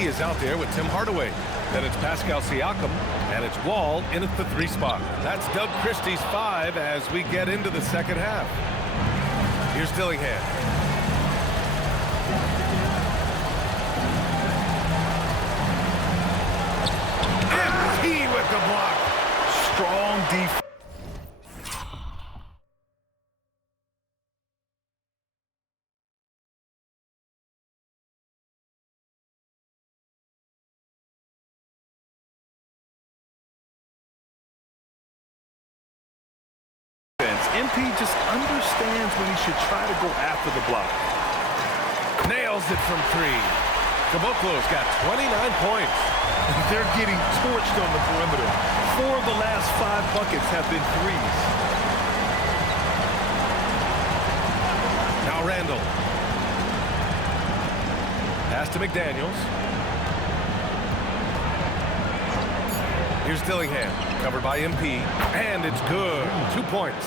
MP is out there with Tim Hardaway. Then it's Pascal Siakam, and it's Wall in at the 3 spot. That's Doug Christie's 5 as we get into the second half. Here's Dillingham. MP with the block. Strong defense. MP just understands when he should try to go after the block. Nails it from 3. Caboclo's got 29 points. They're getting torched on the perimeter. 4 of the last 5 buckets have been threes. Now Randall. Pass to McDaniels. Here's Dillingham, covered by MP, and it's good. 2 points.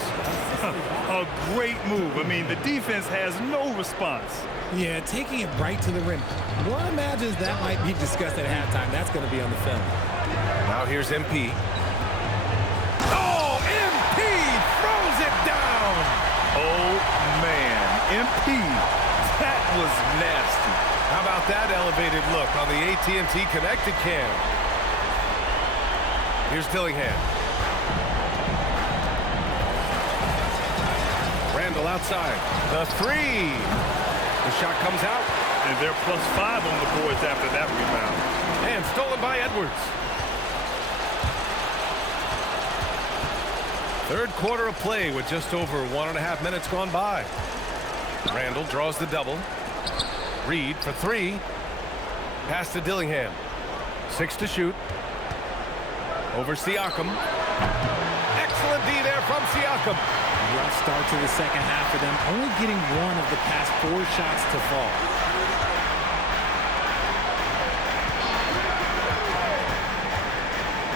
A great move. I mean, the defense has no response. Yeah, taking it right to the rim. One imagines that might be discussed at halftime. That's going to be on the film. Now here's MP. Oh, MP throws it down. Oh, man. MP, that was nasty. How about that elevated look on the AT&T connected cam? Here's Dillingham. Randall outside. The 3. The shot comes out. And they're +5 on the boards after that rebound. And stolen by Edwards. Third quarter of play with just over 1.5 minutes gone by. Randall draws the double. Reed for 3. Pass to Dillingham. 6 to shoot. Over Siakam. Excellent D there from Siakam. Rough start to the second half for them, only getting 1 of the past 4 shots to fall.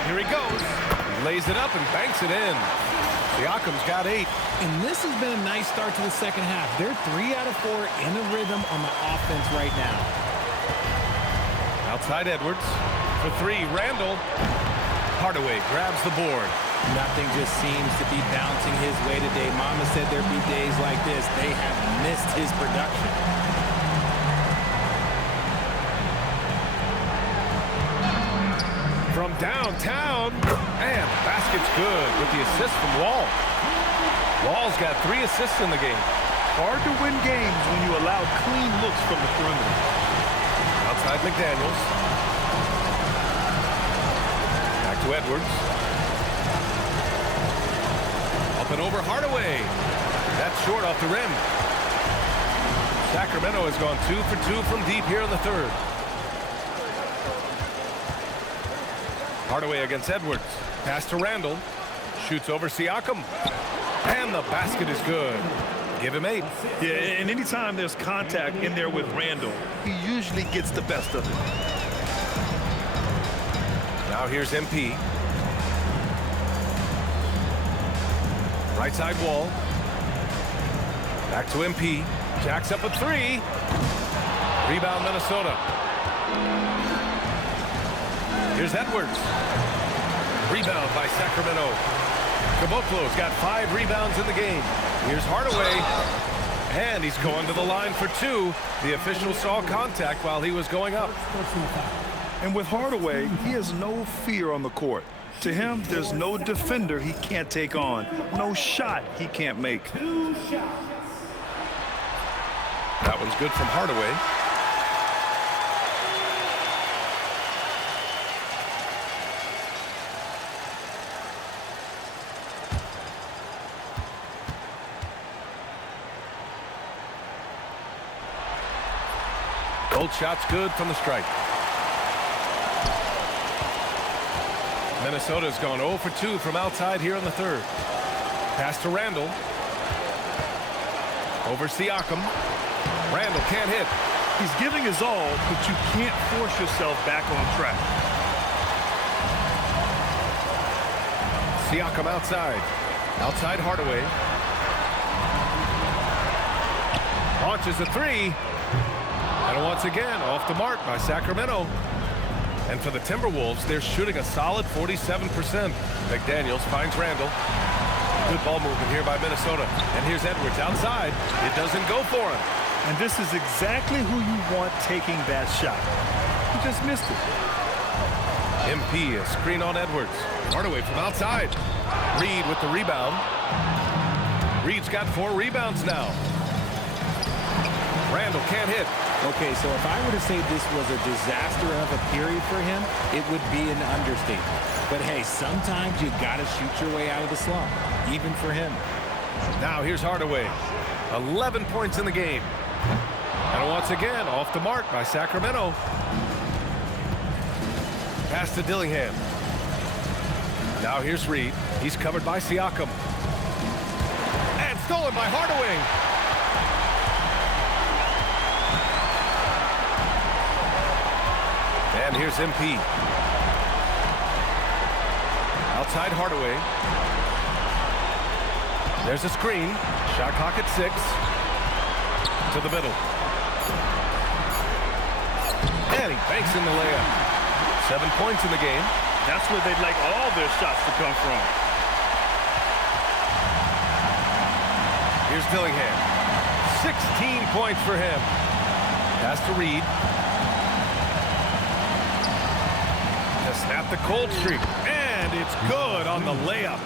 Here he goes. Lays it up and banks it in. Siakam's got 8. And this has been a nice start to the second half. They're 3 out of 4 in a rhythm on the offense right now. Outside Edwards. For 3, Randall. Hardaway grabs the board. Nothing just seems to be bouncing his way today. Mama said there'd be days like this. They have missed his production. From downtown. And the basket's good with the assist from Wall. Wall's got 3 assists in the game. Hard to win games when you allow clean looks from the perimeter. Outside McDaniels. Back to Edwards. Up and over Hardaway. That's short off the rim. Sacramento has gone 2 for 2 from deep here in the third. Hardaway against Edwards. Pass to Randall. Shoots over Siakam. And the basket is good. Give him 8. Yeah, and anytime there's contact in there with Randall, he usually gets the best of it. Now here's MP. Right side Wall. Back to MP. Jacks up a 3. Rebound Minnesota. Here's Edwards. Rebound by Sacramento. Caboclo's got 5 rebounds in the game. Here's Hardaway. And he's going to the line for 2. The official saw contact while he was going up. And with Hardaway, he has no fear on the court. To him, there's no defender he can't take on. No shot he can't make. That one's good from Hardaway. Both shots good from the strike. Minnesota's gone 0 for 2 from outside here in the third. Pass to Randall. Over Siakam. Randall can't hit. He's giving his all, but you can't force yourself back on track. Siakam outside. Outside Hardaway. Launches a 3. And And once again, off the mark by Sacramento. And for the Timberwolves, they're shooting a solid 47%. McDaniels finds Randall. Good ball movement here by Minnesota. And here's Edwards outside. It doesn't go for him. And this is exactly who you want taking that shot. He just missed it. MP, a screen on Edwards. Hardaway from outside. Reed with the rebound. Reed's got 4 rebounds now. Randall can't hit. Okay, so if I were to say this was a disaster of a period for him, it would be an understatement. But hey, sometimes you got to shoot your way out of the slump, even for him. Now here's Hardaway. 11 points in the game. And once again, off the mark by Sacramento. Pass to Dillingham. Now here's Reed. He's covered by Siakam. And stolen by Hardaway. And here's MP. Outside Hardaway. There's a screen. Shot clock at 6. To the middle. And he banks in the layup. 7 points in the game. That's where they'd like all their shots to come from. Here's Dillingham. 16 points for him. Pass to Reed. To snap the cold streak. And it's good on the layup.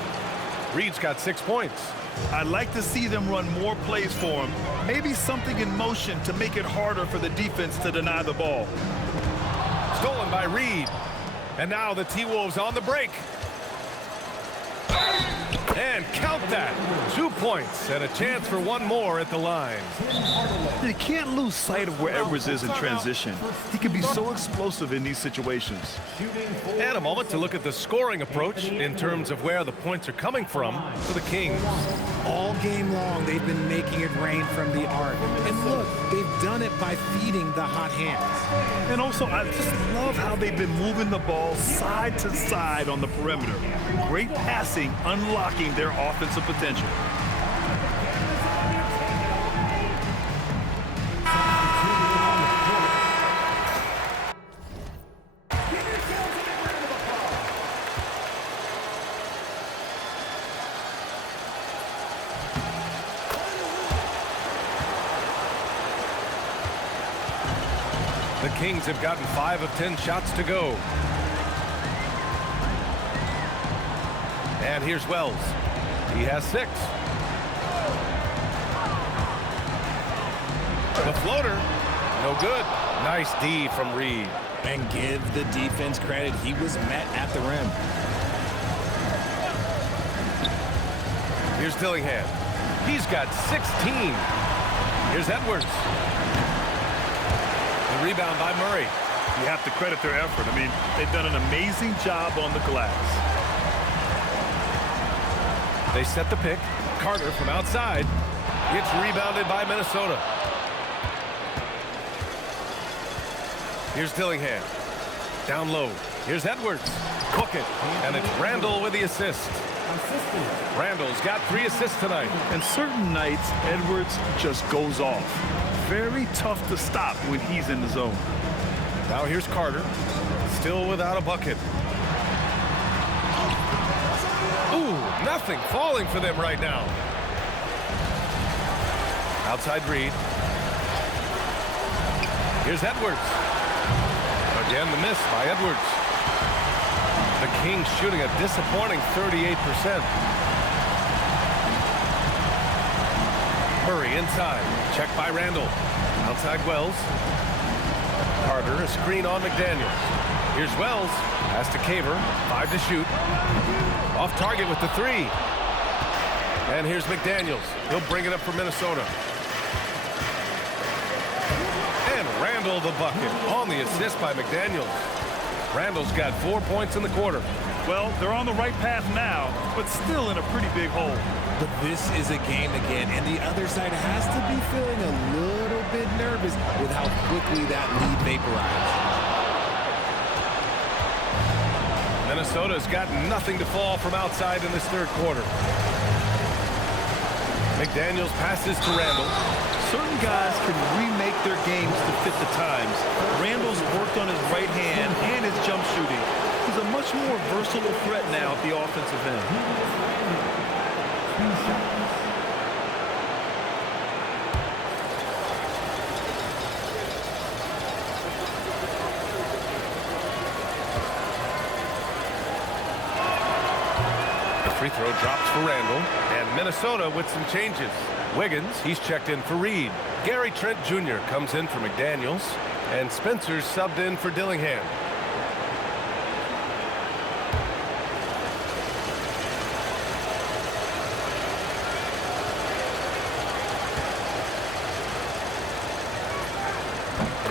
Reed's got 6 points. I'd like to see them run more plays for him. Maybe something in motion to make it harder for the defense to deny the ball. Stolen by Reed. And now the T-Wolves on the break. And count that. 2 points and a chance for one more at the line. You can't lose sight of where Edwards is in transition. He can be so explosive in these situations. And a moment to look at the scoring approach in terms of where the points are coming from for the Kings. All game long, they've been making it rain from the arc. And look, they've done it by feeding the hot hands. And also, I just love how they've been moving the ball side to side on the perimeter. Great passing, unlocking their offensive potential. The Kings have gotten 5 of 10 shots to go. And here's Wells. He has 6. The floater, no good. Nice D from Reed. And give the defense credit. He was met at the rim. Here's Dillingham. He's got 16. Here's Edwards. The rebound by Murray. You have to credit their effort. I mean, they've done an amazing job on the glass. They set the pick. Carter from outside. It's rebounded by Minnesota. Here's Dillingham. Down low. Here's Edwards. Cook it. And it's Randall with the assist. Randall's got 3 assists tonight. And certain nights, Edwards just goes off. Very tough to stop when he's in the zone. Now here's Carter. Still without a bucket. Ooh, nothing falling for them right now. Outside Reed. Here's Edwards. Again, the miss by Edwards. The Kings shooting a disappointing 38%. Murray inside. Checked by Randall. Outside Wells. Carter, a screen on McDaniels. Here's Wells. Pass to Caver. 5 to shoot. Off target with the 3. And here's McDaniels. He'll bring it up for Minnesota. And Randall the bucket on the assist by McDaniels. Randall's got 4 points in the quarter. Well, they're on the right path now, but still in a pretty big hole. But this is a game again, and the other side has to be feeling a little bit nervous with how quickly that lead vaporized. Minnesota's got nothing to fall from outside in this third quarter. McDaniels passes to Randall. Certain guys can remake their games to fit the times. Randall's worked on his right hand and his jump shooting. He's a much more versatile threat now at the offensive end. Free throw drops for Randall. And Minnesota with some changes. Wiggins, he's checked in for Reed. Gary Trent Jr. comes in for McDaniels. And Spencer's subbed in for Dillingham.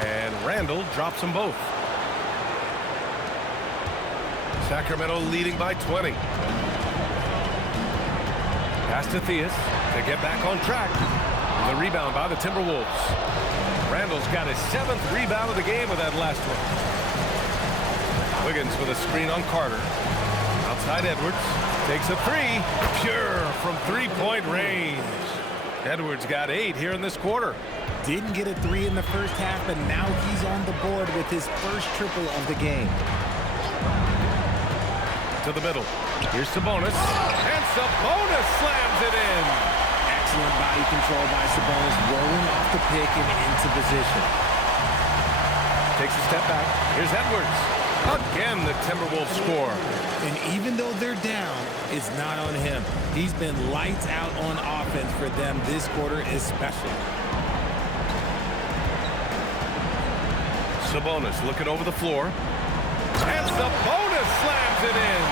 And Randall drops them both. Sacramento leading by 20. Pass to Theus to get back on track. The rebound by the Timberwolves. Randall's got his 7th rebound of the game with that last one. Wiggins with a screen on Carter. Outside Edwards. Takes a three. Pure from three-point range. Edwards got 8 here in this quarter. Didn't get a 3 in the first half, but now he's on the board with his first triple of the game. To the middle. Here's Sabonis. And Sabonis slams it in. Excellent body control by Sabonis, rolling off the pick and into position. Takes a step back. Here's Edwards. Again, the Timberwolves score. And even though they're down, it's not on him. He's been lights out on offense for them this quarter especially. Sabonis looking over the floor. And Sabonis slams it in.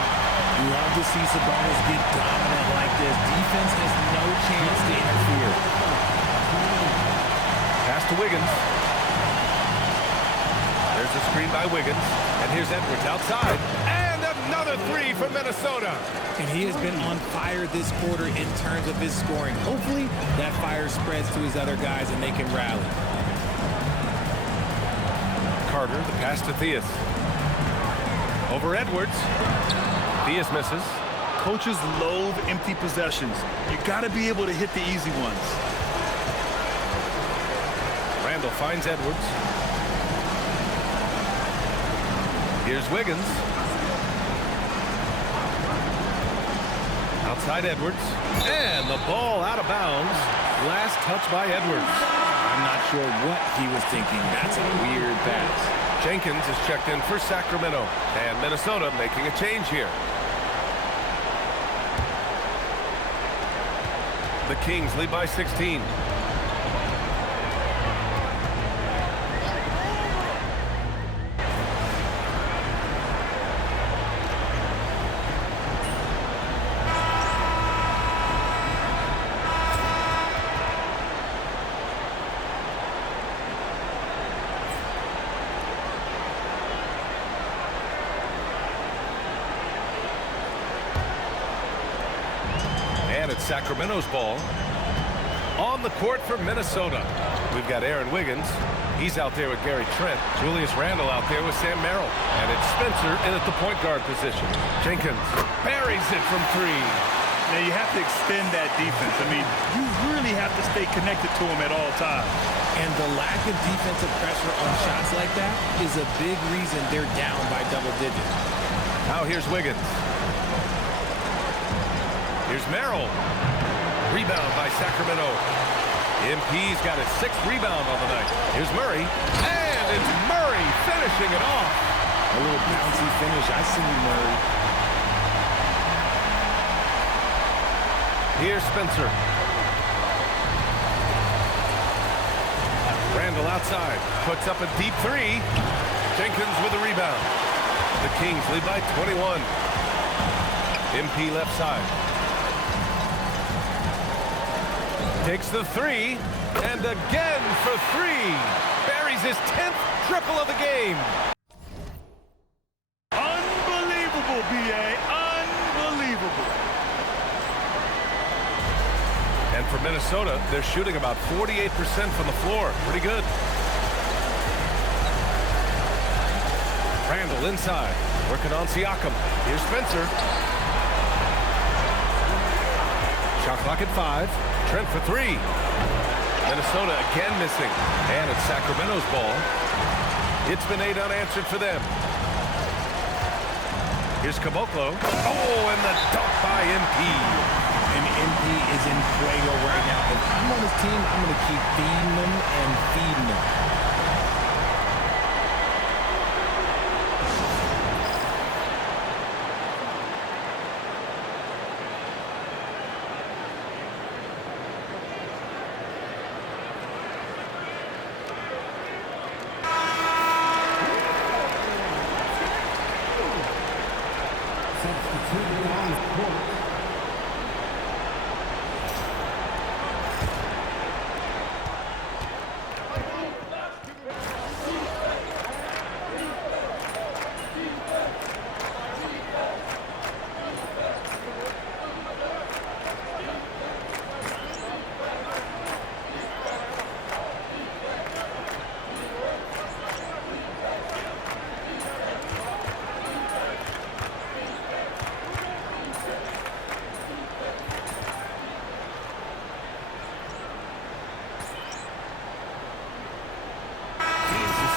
Love to see Sabonis get dominant like this. Defense has no chance to interfere. Pass to Wiggins. There's a screen by Wiggins. And here's Edwards outside. And another three for Minnesota. And he has been on fire this quarter in terms of his scoring. Hopefully that fire spreads to his other guys and they can rally. Carter, the pass to Theus. Over Edwards. Theus misses. Coaches loathe empty possessions. You got to be able to hit the easy ones. Randall finds Edwards. Here's Wiggins. Outside Edwards. And the ball out of bounds. Last touch by Edwards. I'm not sure what he was thinking. That's a weird pass. Jenkins is checked in for Sacramento. And Minnesota making a change here. The Kings lead by 16. And it's Sacramento's ball. On the court for Minnesota. We've got Aaron Wiggins. He's out there with Gary Trent. Julius Randle out there with Sam Merrill. And it's Spencer in at the point guard position. Jenkins buries it from three. Now you have to extend that defense. I mean, you really have to stay connected to him at all times. And the lack of defensive pressure on shots like that is a big reason they're down by double digits. Now here's Wiggins. Here's Merrill. Rebound by Sacramento. MP's got his 6th rebound on the night. Here's Murray. And it's Murray finishing it off. A little bouncy finish. I see you, Murray. Here's Spencer. Randall outside. Puts up a deep three. Jenkins with a rebound. The Kings lead by 21. MP left side. Takes the three, and again for three. Buries his 10th triple of the game. Unbelievable, B.A. Unbelievable. And for Minnesota, they're shooting about 48% from the floor. Pretty good. Randall inside, working on Siakam. Here's Spencer. Shot clock at 5. Trent for 3. Minnesota again missing. And it's Sacramento's ball. It's been 8 unanswered for them. Here's Caboclo. Oh, and the dunk by MP. And MP is in fuego right now. If I'm on his team, I'm going to keep feeding them and feeding them.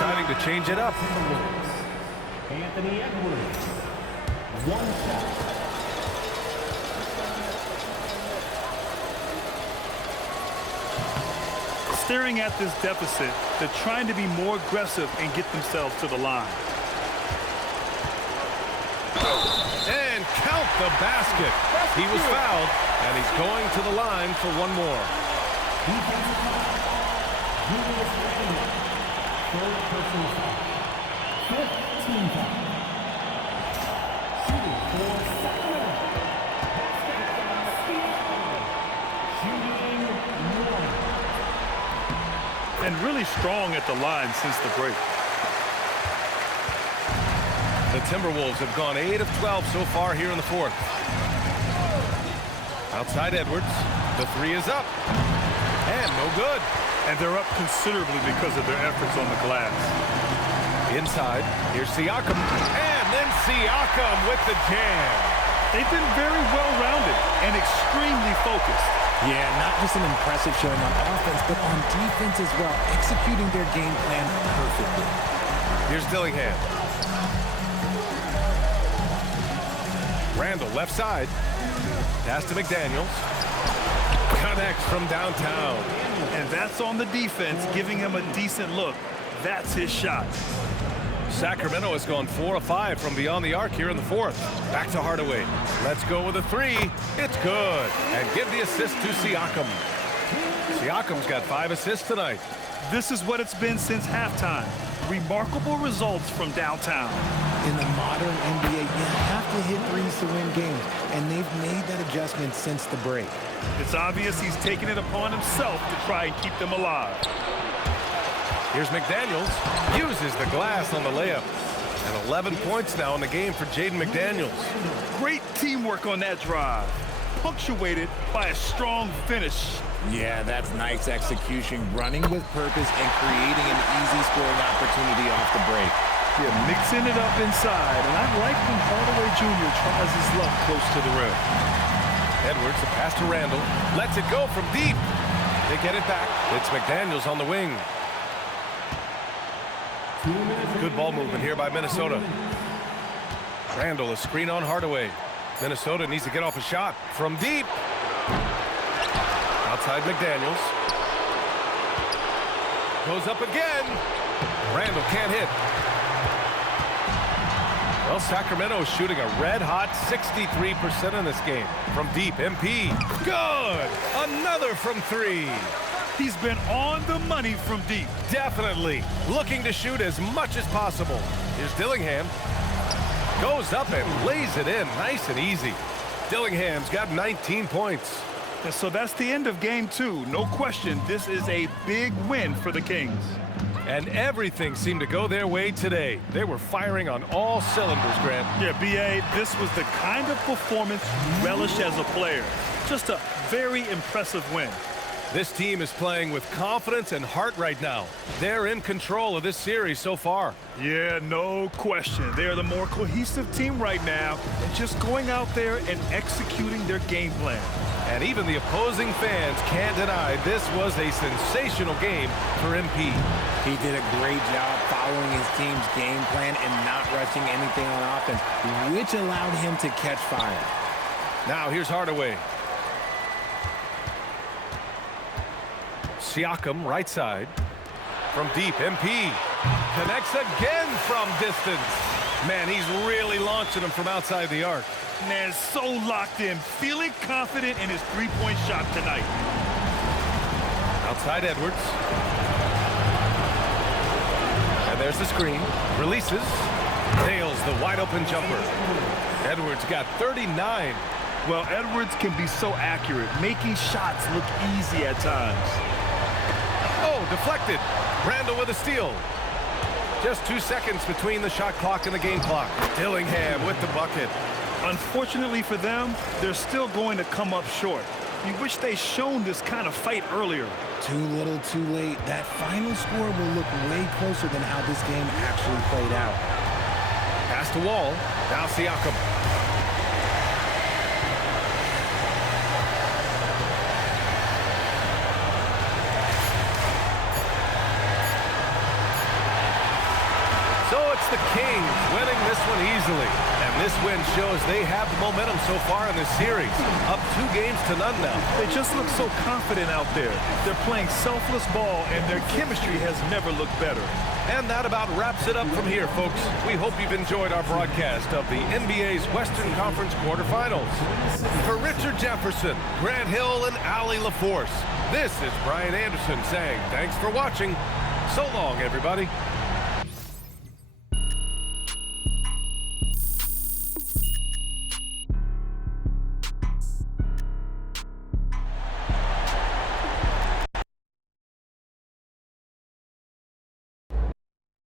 Deciding to change it up. Anthony Edwards. 1 shot. Staring at this deficit, they're trying to be more aggressive and get themselves to the line. And count the basket. He was fouled, and he's going to the line for one more. Defensive foul. Julius Randle. Third personal foul. 5th team foul. Shooting for Sacramento. Shooting 1. And really strong at the line since the break. The Timberwolves have gone 8 of 12 so far here in the fourth. Outside Edwards. The 3 is up. And no good. And they're up considerably because of their efforts on the glass. Inside, here's Siakam. And then Siakam with the jam. They've been very well-rounded and extremely focused. Yeah, not just an impressive showing on offense, but on defense as well, executing their game plan perfectly. Here's Dillingham. Randle, left side. Pass to McDaniels. Connects from downtown. And that's on the defense, giving him a decent look. That's his shot. Sacramento has gone 4 of 5 from beyond the arc here in the fourth. Back to Hardaway. Let's go with a 3. It's good. And give the assist to Siakam. Siakam's got 5 assists tonight. This is what it's been since halftime. Remarkable results from downtown. In the modern NBA, you have to hit threes to win games, and they've made that adjustment since the break. It's obvious he's taken it upon himself to try and keep them alive. Here's McDaniels. Uses the glass on the layup. And 11 points now in the game for Jaden McDaniels. Great teamwork on that drive, punctuated by a strong finish. Yeah, that's nice execution, running with purpose and creating an easy scoring opportunity off the break. Yeah, mixing it up inside, and I like when Hardaway Jr. tries his luck close to the rim. Edwards, the pass to Randle. Lets it go from deep. They get it back. It's McDaniels on the wing. Good ball movement here by Minnesota. Randle, a screen on Hardaway. Minnesota needs to get off a shot from deep. Outside McDaniels. Goes up again. Randle can't hit. Well, Sacramento is shooting a red-hot 63% in this game. From deep, MP. Good! Another from 3. He's been on the money from deep. Definitely. Looking to shoot as much as possible. Here's Dillingham. Goes up and lays it in. Nice and easy. Dillingham's got 19 points. And so that's the end of game 2. No question, this is a big win for the Kings. And everything seemed to go their way today. They were firing on all cylinders, Grant. Yeah, B.A., this was the kind of performance you relish as a player. Just a very impressive win. This team is playing with confidence and heart right now. They're in control of this series so far. Yeah, no question. They are the more cohesive team right now and just going out there and executing their game plan. And even the opposing fans can't deny this was a sensational game for MP. He did a great job following his team's game plan and not rushing anything on offense, which allowed him to catch fire. Now here's Hardaway. Siakam, right side. From deep, MP. Connects again from distance. Man, he's really launching them from outside the arc. Man, so locked in, feeling confident in his three-point shot tonight. Outside Edwards. And there's the screen. Releases. Nails the wide-open jumper. Edwards got 39. Well, Edwards can be so accurate, making shots look easy at times. Oh, deflected. Randall with a steal. Just 2 seconds between the shot clock and the game clock. Dillingham with the bucket. Unfortunately for them, they're still going to come up short. You wish they'd shown this kind of fight earlier. Too little, too late. That final score will look way closer than how this game actually played out. Pass to Wall. Now Siakam. So it's the Kings winning this one easily. And this win shows they have the momentum so far in this series. Up 2 games to none now. They just look so confident out there. They're playing selfless ball, and their chemistry has never looked better. And that about wraps it up from here, folks. We hope you've enjoyed our broadcast of the NBA's Western Conference quarterfinals. For Richard Jefferson, Grant Hill, and Allie LaForce, this is Brian Anderson saying thanks for watching. So long, everybody.